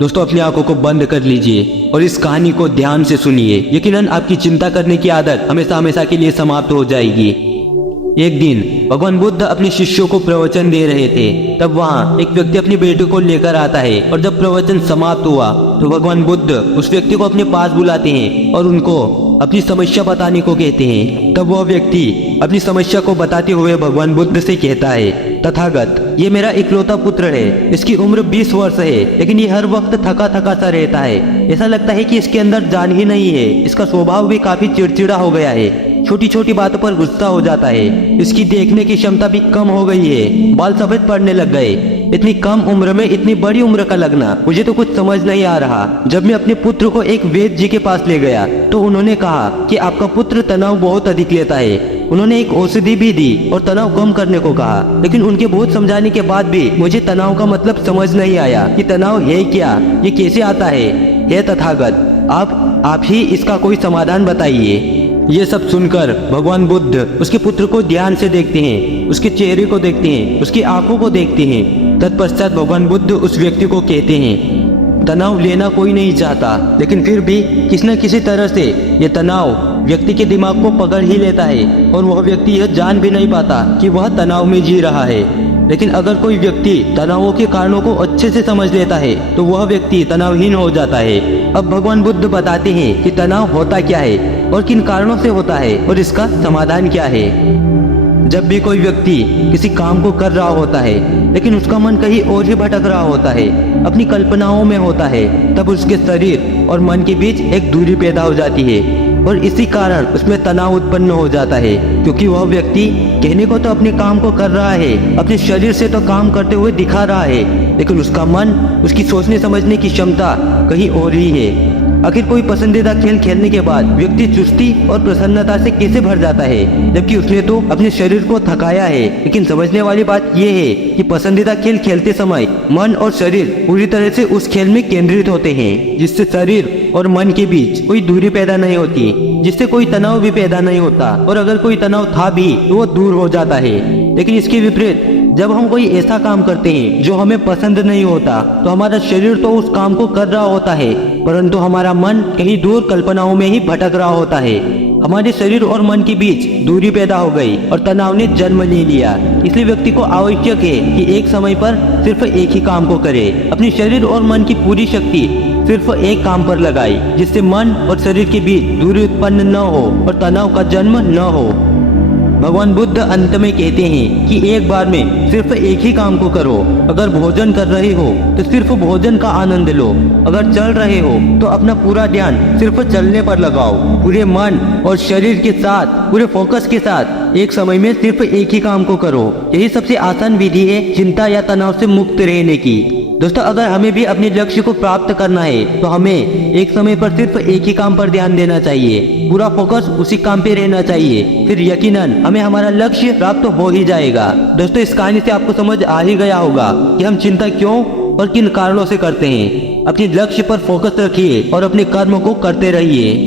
दोस्तों अपनी आंखों को बंद कर लीजिए और इस कहानी को ध्यान से सुनिए। यकीनन आपकी चिंता करने की आदत हमेशा हमेशा के लिए समाप्त हो जाएगी। एक दिन भगवान बुद्ध अपने शिष्यों को प्रवचन दे रहे थे। तब वहाँ एक व्यक्ति अपने बेटे को लेकर आता है और जब प्रवचन समाप्त हुआ तो भगवान बुद्ध उस व्यक्ति को अपने पास बुलाते हैं और उनको अपनी समस्या बताने को कहते हैं। तब वह व्यक्ति अपनी समस्या को बताते हुए भगवान बुद्ध से कहता है, तथागत, ये मेरा इकलौता पुत्र है। इसकी उम्र 20 वर्ष है, लेकिन ये हर वक्त थका थका सा रहता है। ऐसा लगता है कि इसके अंदर जान ही नहीं है। इसका स्वभाव भी काफी चिड़चिड़ा हो गया है। छोटी छोटी बातों पर गुस्सा हो जाता है। इसकी देखने की क्षमता भी कम हो गई है। बाल सफेद पड़ने लग गए। इतनी कम उम्र में इतनी बड़ी उम्र का लगना, मुझे तो कुछ समझ नहीं आ रहा। जब मैं अपने पुत्र को एक वैद्य जी के पास ले गया तो उन्होंने कहा कि आपका पुत्र तनाव बहुत अधिक लेता है। उन्होंने एक औषधि भी दी और तनाव कम करने को कहा, लेकिन उनके बहुत समझाने के बाद भी मुझे तनाव का मतलब समझ नहीं आया कि तनाव है क्या, ये कैसे आता है। हे तथागत, आप ही इसका कोई समाधान बताइए। ये सब सुनकर भगवान बुद्ध उसके पुत्र को ध्यान से देखते हैं, उसके चेहरे को देखते हैं, उसकी आंखों को देखते हैं। तत्पश्चात भगवान बुद्ध उस व्यक्ति को कहते हैं, तनाव लेना कोई नहीं चाहता, लेकिन फिर भी किसी न किसी तरह से ये तनाव व्यक्ति के दिमाग को पकड़ ही लेता है और वह व्यक्ति यह जान भी नहीं पाता कि वह तनाव में जी रहा है। लेकिन अगर कोई व्यक्ति तनावों के कारणों को अच्छे से समझ लेता है तो वह व्यक्ति तनावहीन हो जाता है। अब भगवान बुद्ध बताते हैं कि तनाव होता क्या है और किन कारणों से होता है और इसका समाधान क्या है। जब भी कोई व्यक्ति किसी काम को कर रहा होता है लेकिन उसका मन कहीं और ही भटक रहा होता है, अपनी कल्पनाओं में होता है, तब उसके शरीर और मन के बीच एक दूरी पैदा हो जाती है और इसी कारण उसमें तनाव उत्पन्न हो जाता है। क्योंकि वह व्यक्ति कहने को तो अपने काम को कर रहा है, अपने शरीर से तो काम करते हुए दिखा रहा है, लेकिन उसका मन, उसकी सोचने समझने की क्षमता कहीं और ही है। आखिर कोई पसंदीदा खेल खेलने के बाद व्यक्ति चुस्ती और प्रसन्नता से कैसे भर जाता है, जबकि उसने तो अपने शरीर को थकाया है। लेकिन समझने वाली बात यह है कि पसंदीदा खेल खेलते समय मन और शरीर पूरी तरह से उस खेल में केंद्रित होते हैं, जिससे शरीर और मन के बीच कोई दूरी पैदा नहीं होती, जिससे कोई तनाव भी पैदा नहीं होता, और अगर कोई तनाव था भी तो वो दूर हो जाता है। लेकिन इसके विपरीत जब हम कोई ऐसा काम करते हैं जो हमें पसंद नहीं होता तो हमारा शरीर तो उस काम को कर रहा होता है, परंतु हमारा मन कहीं दूर कल्पनाओं में ही भटक रहा होता है। हमारे शरीर और मन के बीच दूरी पैदा हो गई और तनाव ने जन्म ले लिया। इसलिए व्यक्ति को आवश्यक है कि एक समय पर सिर्फ एक ही काम को करे, अपने शरीर और मन की पूरी शक्ति सिर्फ एक काम पर लगाए, जिससे मन और शरीर के बीच दूरी उत्पन्न न हो और तनाव का जन्म न हो। भगवान बुद्ध अंत में कहते हैं कि एक बार में सिर्फ एक ही काम को करो। अगर भोजन कर रहे हो तो सिर्फ भोजन का आनंद लो। अगर चल रहे हो तो अपना पूरा ध्यान सिर्फ चलने पर लगाओ। पूरे मन और शरीर के साथ, पूरे फोकस के साथ एक समय में सिर्फ एक ही काम को करो। यही सबसे आसान विधि है चिंता या तनाव से मुक्त रहने की। दोस्तों, अगर हमें भी अपने लक्ष्य को प्राप्त करना है तो हमें एक समय पर सिर्फ एक ही काम पर ध्यान देना चाहिए। पूरा फोकस उसी काम पे रहना चाहिए, फिर यकीनन हमें हमारा लक्ष्य प्राप्त हो ही जाएगा। दोस्तों, इस कहानी से आपको समझ आ ही गया होगा कि हम चिंता क्यों और किन कारणों से करते हैं। अपने लक्ष्य पर फोकस रखिए और अपने कर्म को करते रहिए।